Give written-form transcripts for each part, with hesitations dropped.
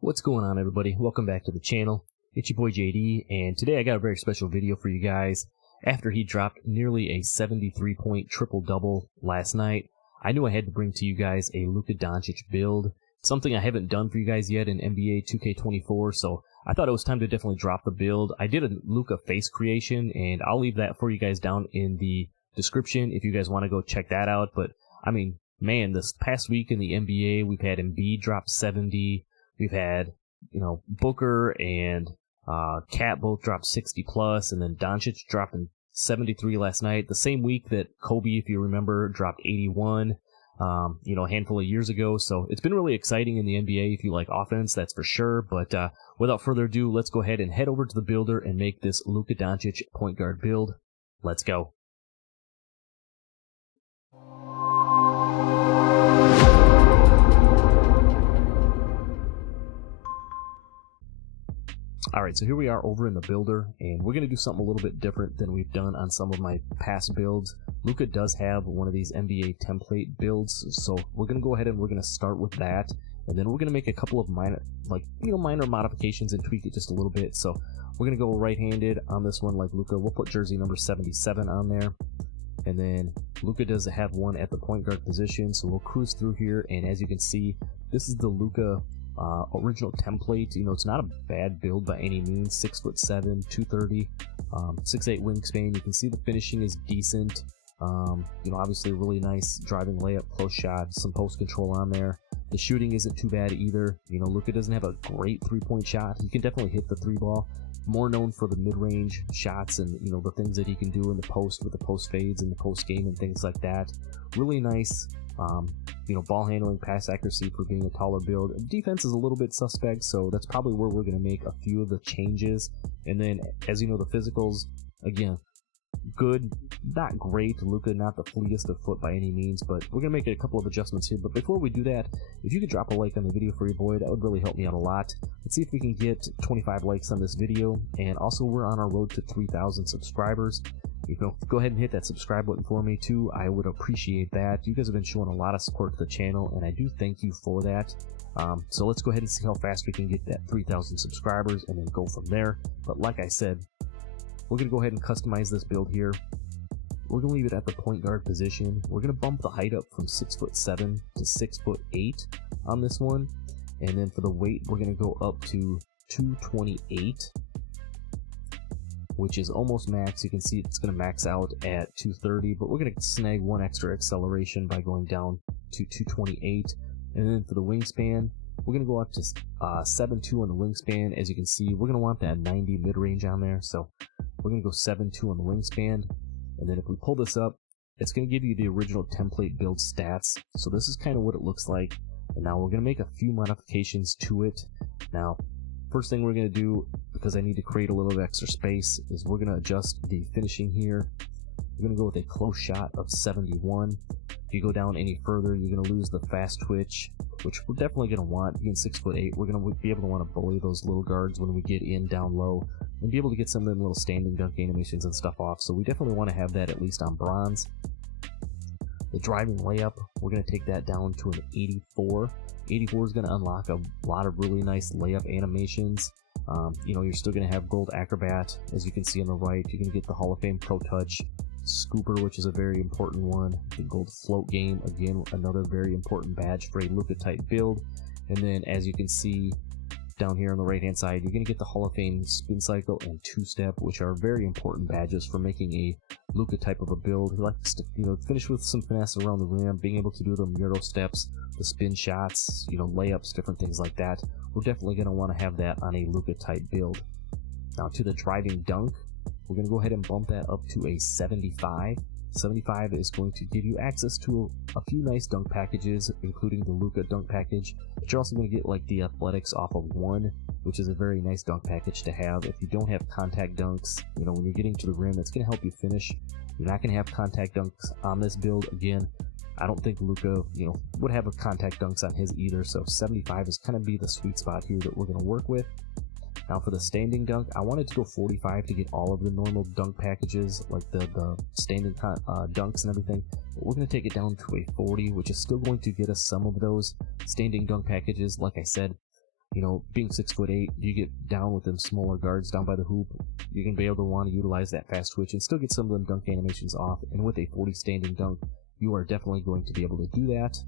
What's going on, everybody? Welcome back to the channel. It's your boy JD, and today I got a very special video for you guys. After he dropped nearly a 73-point triple-double last night, I knew I had to bring to you guys a Luka Doncic build, something I haven't done for you guys yet in NBA 2K24, so I thought it was time to definitely drop the build. I did a Luka face creation, and I'll leave that for you guys down in the description if you guys want to go check that out. But, I mean, man, this past week in the NBA, we've had Embiid drop 70, we've had, Booker and Cat both dropped 60 plus, and then Doncic dropping 73 last night. The same week that Kobe, if you remember, dropped 81, a handful of years ago. So it's been really exciting in the NBA if you like offense, that's for sure. But without further ado, let's go ahead and head over to the builder and make this Luka Doncic point guard build. Let's go. Alright, so here we are over in the builder, and we're going to do something a little bit different than we've done on some of my past builds. Luka does have one of these NBA template builds, so we're going to go ahead and we're going to start with that, and then we're going to make a couple of minor modifications and tweak it just a little bit. So we're going to go right-handed on this one like Luka. We'll put jersey number 77 on there, and then Luka does have one at the point guard position, so we'll cruise through here, and as you can see, this is the Luka original template. It's not a bad build by any means. 6'7", 230, 6'8" wingspan. You can see the finishing is decent. Obviously really nice driving layup, close shot, some post control on there. The shooting isn't too bad either. Luka doesn't have a great three-point shot. He can definitely hit the three ball. More known for the mid-range shots and the things that he can do in the post with the post fades and the post game and things like that. Really nice. Ball handling, pass accuracy for being a taller build. Defense is a little bit suspect, so that's probably where we're going to make a few of the changes. And then, as you know, the physicals, again, good, not great. Luka, not the fleetest of foot by any means, but we're going to make a couple of adjustments here. But before we do that, if you could drop a like on the video for your boy, that would really help me out a lot. Let's see if we can get 25 likes on this video. And also, we're on our road to 3,000 subscribers. Go ahead and hit that subscribe button for me too. I would appreciate that. You guys have been showing a lot of support to the channel, and I do thank you for that. So let's go ahead and see how fast we can get that 3,000 subscribers and then go from there. But like I said, we're going to go ahead and customize this build here. We're going to leave it at the point guard position. We're going to bump the height up from 6'7" to 6'8" on this one. And then for the weight, we're going to go up to 228. Which is almost max. You can see it's going to max out at 230, but we're going to snag one extra acceleration by going down to 228. And then for the wingspan, we're going to go up to 7'2" on the wingspan. As you can see, we're going to want that 90 mid-range on there, so we're going to go 7'2" on the wingspan. And then if we pull this up, it's going to give you the original template build stats. So this is kind of what it looks like. And now we're going to make a few modifications to it. Now, first thing we're going to do, because I need to create a little bit of extra space, is we're going to adjust the finishing here. We're going to go with a close shot of 71. If you go down any further, you're going to lose the fast twitch, which we're definitely going to want. Being 6'8", we're going to be able to want to bully those little guards when we get in down low and be able to get some of them little standing dunk animations and stuff off. So we definitely want to have that at least on bronze. The driving layup, we're going to take that down to an 84. 84 is going to unlock a lot of really nice layup animations. You're still going to have gold acrobat, as you can see on the right. You're going to get the Hall of Fame Pro Touch, Scooper, which is a very important one. The gold float game, again, another very important badge for a Luka type build. And then, as you can see down here on the right hand side, you're going to get the Hall of Fame spin cycle and two-step, which are very important badges for making a Luka type of a build. He likes to finish with some finesse around the rim, being able to do the Euro steps, the spin shots, layups, different things like that. We're definitely going to want to have that on a Luka type build. Now to the driving dunk, we're going to go ahead and bump that up to a 75. 75 is going to give you access to a few nice dunk packages, including the Luka dunk package, but you're also going to get like the athletics off of 1, which is a very nice dunk package to have. If you don't have contact dunks, when you're getting to the rim, it's going to help you finish. You're not going to have contact dunks on this build. Again, I don't think Luka, would have a contact dunks on his either, so 75 is kind of be the sweet spot here that we're going to work with. Now for the standing dunk, I wanted to go 45 to get all of the normal dunk packages, like the standing dunks and everything. But we're going to take it down to a 40, which is still going to get us some of those standing dunk packages. Like I said, you know, being 6'8", you get down with them smaller guards down by the hoop, you're going to be able to want to utilize that fast twitch and still get some of them dunk animations off. And with a 40 standing dunk, you are definitely going to be able to do that.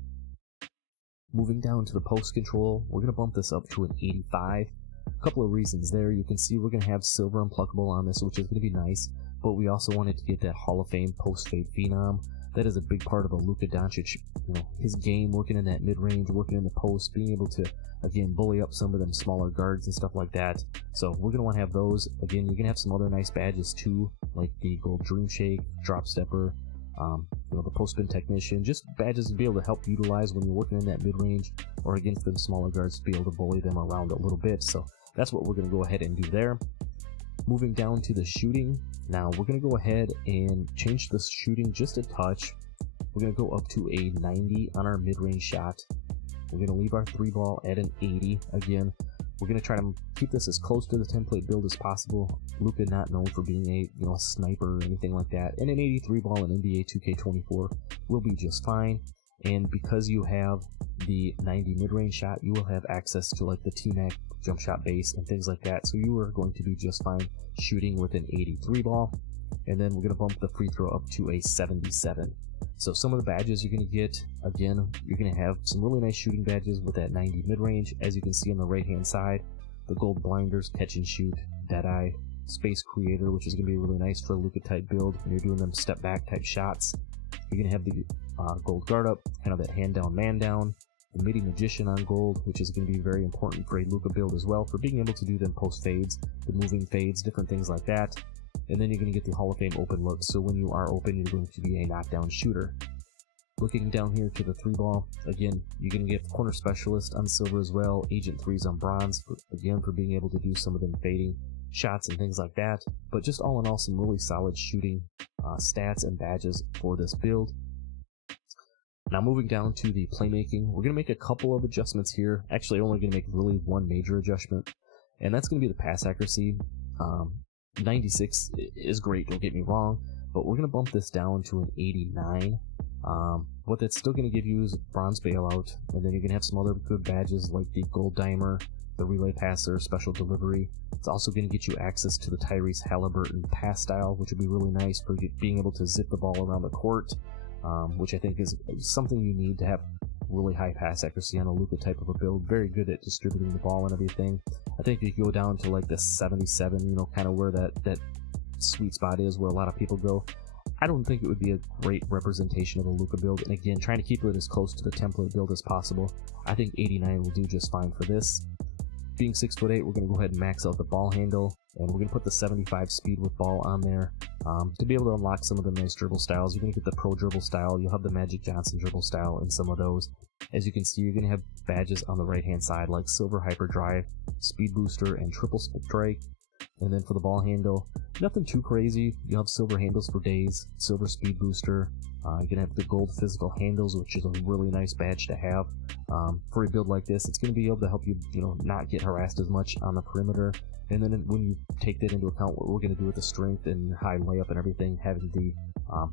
Moving down to the post control, we're going to bump this up to an 85. A couple of reasons there. You can see we're going to have silver unpluckable on this, which is going to be nice, but we also wanted to get that Hall of Fame post fade phenom. That is a big part of a Luka Doncic, you know, his game, working in that mid-range, working in the post, being able to, again, bully up some of them smaller guards and stuff like that. So we're going to want to have those. Again, you're going to have some other nice badges too, like the Gold Dream Shake, Drop Stepper, you know, the Post Spin Technician, just badges to be able to help utilize when you're working in that mid-range or against them smaller guards to be able to bully them around a little bit. So that's what we're going to go ahead and do there. Moving down to the shooting, now we're going to go ahead and change the shooting just a touch. We're going to go up to a 90 on our mid-range shot. We're going to leave our 3-ball at an 80. Again, we're going to try to keep this as close to the template build as possible. Luka not known for being a, you know, a sniper or anything like that. And an 83 ball in NBA 2K24 will be just fine. And because you have the 90 mid-range shot, you will have access to like the T-Mac jump shot base and things like that. So you are going to be just fine shooting with an 83 ball. And then we're going to bump the free throw up to a 77. So some of the badges you're going to get, again, you're going to have some really nice shooting badges with that 90 mid-range. As you can see on the right-hand side, the gold blinders, catch and shoot, Deadeye, Space Creator, which is going to be really nice for a Luka type build when you're doing them step back type shots. You're going to have the gold guard up, kind of that hand down, man down. The MIDI Magician on gold, which is going to be very important for a Luka build as well, for being able to do them post fades, the moving fades, different things like that. And then you're going to get the Hall of Fame open look, so when you are open, you're going to be a knockdown shooter. Looking down here to the 3-ball, again, you're going to get Corner Specialist on silver as well, Agent 3s on bronze, again, for being able to do some of them fading shots and things like that. But just all in all, some really solid shooting stats and badges for this build. Now moving down to the playmaking, we're going to make a couple of adjustments here. Actually, only going to make really one major adjustment, and that's going to be the pass accuracy. 96 is great, don't get me wrong, but we're going to bump this down to an 89. What that's still going to give you is bronze bailout, and then you're going to have some other good badges like the gold dimer, the relay passer, special delivery. It's also going to get you access to the Tyrese Halliburton pass style, which would be really nice for being able to zip the ball around the court, which I think is something you need to have really high pass accuracy on a Luka type of a build. Very good at distributing the ball and everything. I think if you go down to like the 77, you know, kind of where that sweet spot is, where a lot of people go, I don't think it would be a great representation of a Luka build. And again, trying to keep it as close to the template build as possible, I think 89 will do just fine for this. Being 6'8", we're going to go ahead and max out the ball handle, and we're going to put the 75 speed with ball on there to be able to unlock some of the nice dribble styles. You're going to get the pro dribble style, you'll have the Magic Johnson dribble style in some of those. As you can see, you're going to have badges on the right hand side like Silver Hyperdrive, Speed Booster, and Triple Strike. And then for the ball handle, nothing too crazy. You'll have silver handles for days, silver Speed Booster. You're going to have the gold physical handles, which is a really nice badge to have. For a build like this, it's going to be able to help you, not get harassed as much on the perimeter. And then when you take that into account, what we're going to do with the strength and high layup and everything, having the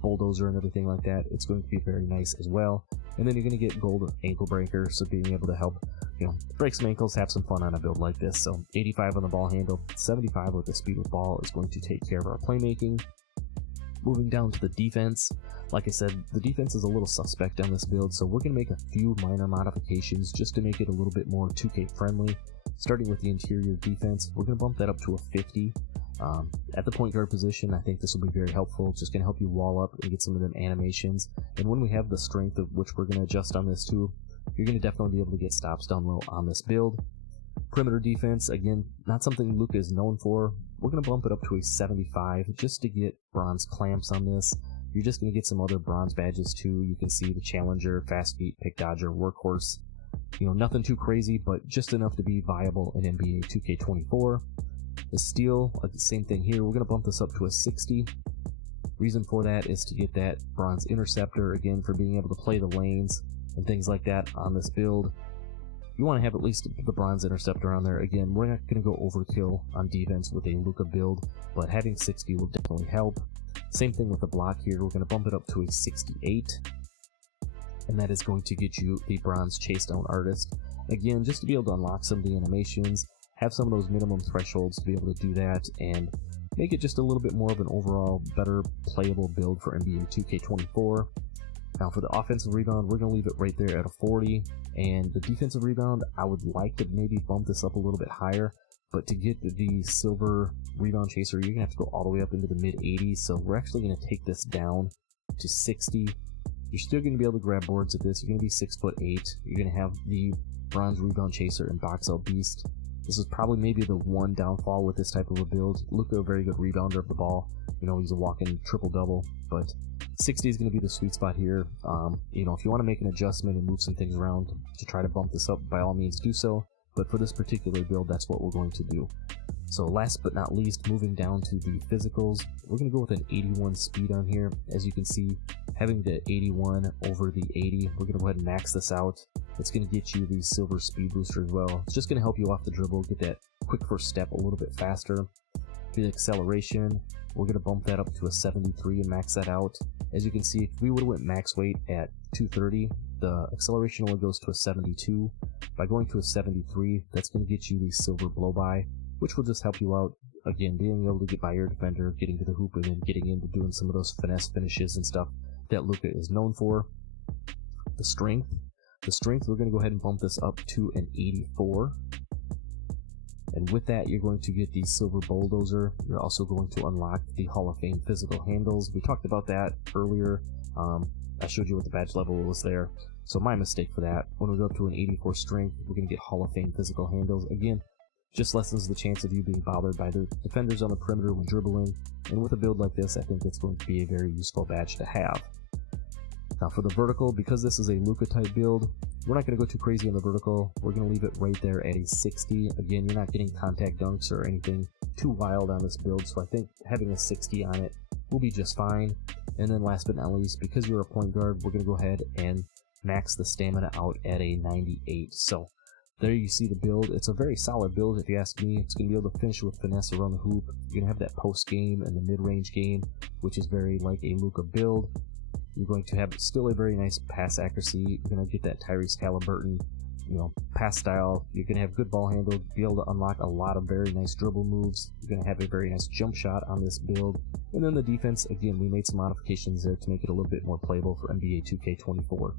bulldozer and everything like that, it's going to be very nice as well. And then you're going to get gold ankle breaker, so being able to help, break some ankles, have some fun on a build like this. So 85 on the ball handle, 75 with the speed with ball is going to take care of our playmaking. Moving down to the defense, like I said, the defense is a little suspect on this build, so we're going to make a few minor modifications just to make it a little bit more 2K friendly. Starting with the interior defense, we're going to bump that up to a 50. At the point guard position, I think this will be very helpful. It's just going to help you wall up and get some of them animations. And when we have the strength, of which we're going to adjust on this too, you're going to definitely be able to get stops down low on this build. Perimeter defense, again, not something Luka is known for. We're going to bump it up to a 75 just to get bronze clamps on this. You're just going to get some other bronze badges too. You can see the Challenger, Fast Feet, Pick Dodger, Workhorse. Nothing too crazy, but just enough to be viable in NBA 2K24. The steel, the same thing here. We're going to bump this up to a 60. Reason for that is to get that bronze interceptor, again, for being able to play the lanes and things like that on this build. You want to have at least the bronze interceptor on there. Again, we're not going to go overkill on defense with a Luka build, but having 60 will definitely help. Same thing with the block here. We're going to bump it up to a 68. And that is going to get you the bronze chase down artist. Again, just to be able to unlock some of the animations, have some of those minimum thresholds to be able to do that, and make it just a little bit more of an overall better playable build for NBA 2K24. Now for the offensive rebound, we're going to leave it right there at a 40, and the defensive rebound, I would like to maybe bump this up a little bit higher, but to get the silver rebound chaser, you're going to have to go all the way up into the mid 80s, so we're actually going to take this down to 60. You're still going to be able to grab boards at this. You're going to be 6'8". You're going to have the bronze rebound chaser and box out beast. This is probably maybe the one downfall with this type of a build. Luka, a very good rebounder of the ball. You know, he's a walking triple-double, but 60 is going to be the sweet spot here. You know, if you want to make an adjustment and move some things around to try to bump this up, by all means do so. But for this particular build, that's what we're going to do. So last but not least, moving down to the physicals, we're going to go with an 81 speed on here. As you can see, having the 81 over the 80, we're going to go ahead and max this out. It's going to get you the silver speed booster as well. It's just going to help you off the dribble, get that quick first step a little bit faster. For the acceleration, we're going to bump that up to a 73 and max that out. As you can see, if we would have went max weight at 230, the acceleration only goes to a 72. By going to a 73, that's going to get you the silver blow by, which will just help you out, again, being able to get by your defender, getting to the hoop, and then getting into doing some of those finesse finishes and stuff that Luka is known for. The strength, we're going to go ahead and bump this up to an 84. And with that, you're going to get the silver bulldozer. You're also going to unlock the Hall of Fame physical handles. We talked about that earlier. I showed you what the badge level was there. So my mistake for that. When we go up to an 84 strength, we're going to get Hall of Fame physical handles. Again, just lessens the chance of you being bothered by the defenders on the perimeter when dribbling. And with a build like this, I think that's going to be a very useful badge to have. Now for the vertical, because this is a Luka type build, we're not going to go too crazy on the vertical. We're going to leave it right there at a 60. Again, you're not getting contact dunks or anything too wild on this build, so I think having a 60 on it will be just fine. And then last but not least, because you're a point guard, we're going to go ahead and max the stamina out at a 98. So there you see the build. It's a very solid build if you ask me. It's going to be able to finish with finesse around the hoop. You're going to have that post game and the mid-range game, which is very like a Luka build. You're going to have still a very nice pass accuracy. You're going to get that Tyrese Halliburton, you know, pass style. You're going to have good ball handle, be able to unlock a lot of very nice dribble moves. You're going to have a very nice jump shot on this build. And then the defense, again, we made some modifications there to make it a little bit more playable for NBA 2K24.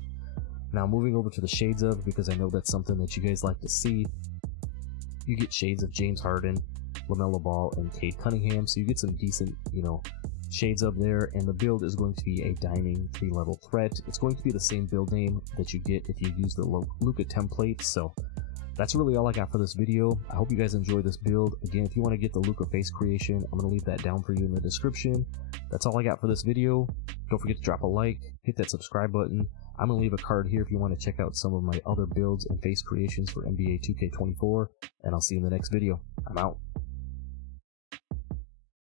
Now moving over to the shades of, because I know that's something that you guys like to see, you get shades of James Harden, LaMelo Ball, and Cade Cunningham, so you get some decent, you know, shades of there, and the build is going to be a diamond 3-level threat. It's going to be the same build name that you get if you use the Luka template. So that's really all I got for this video. I hope you guys enjoy this build. Again, if you want to get the Luka face creation, I'm going to leave that down for you in the description. That's all I got for this video. Don't forget to drop a like, hit that subscribe button. I'm going to leave a card here if you want to check out some of my other builds and face creations for NBA 2K24, and I'll see you in the next video. I'm out.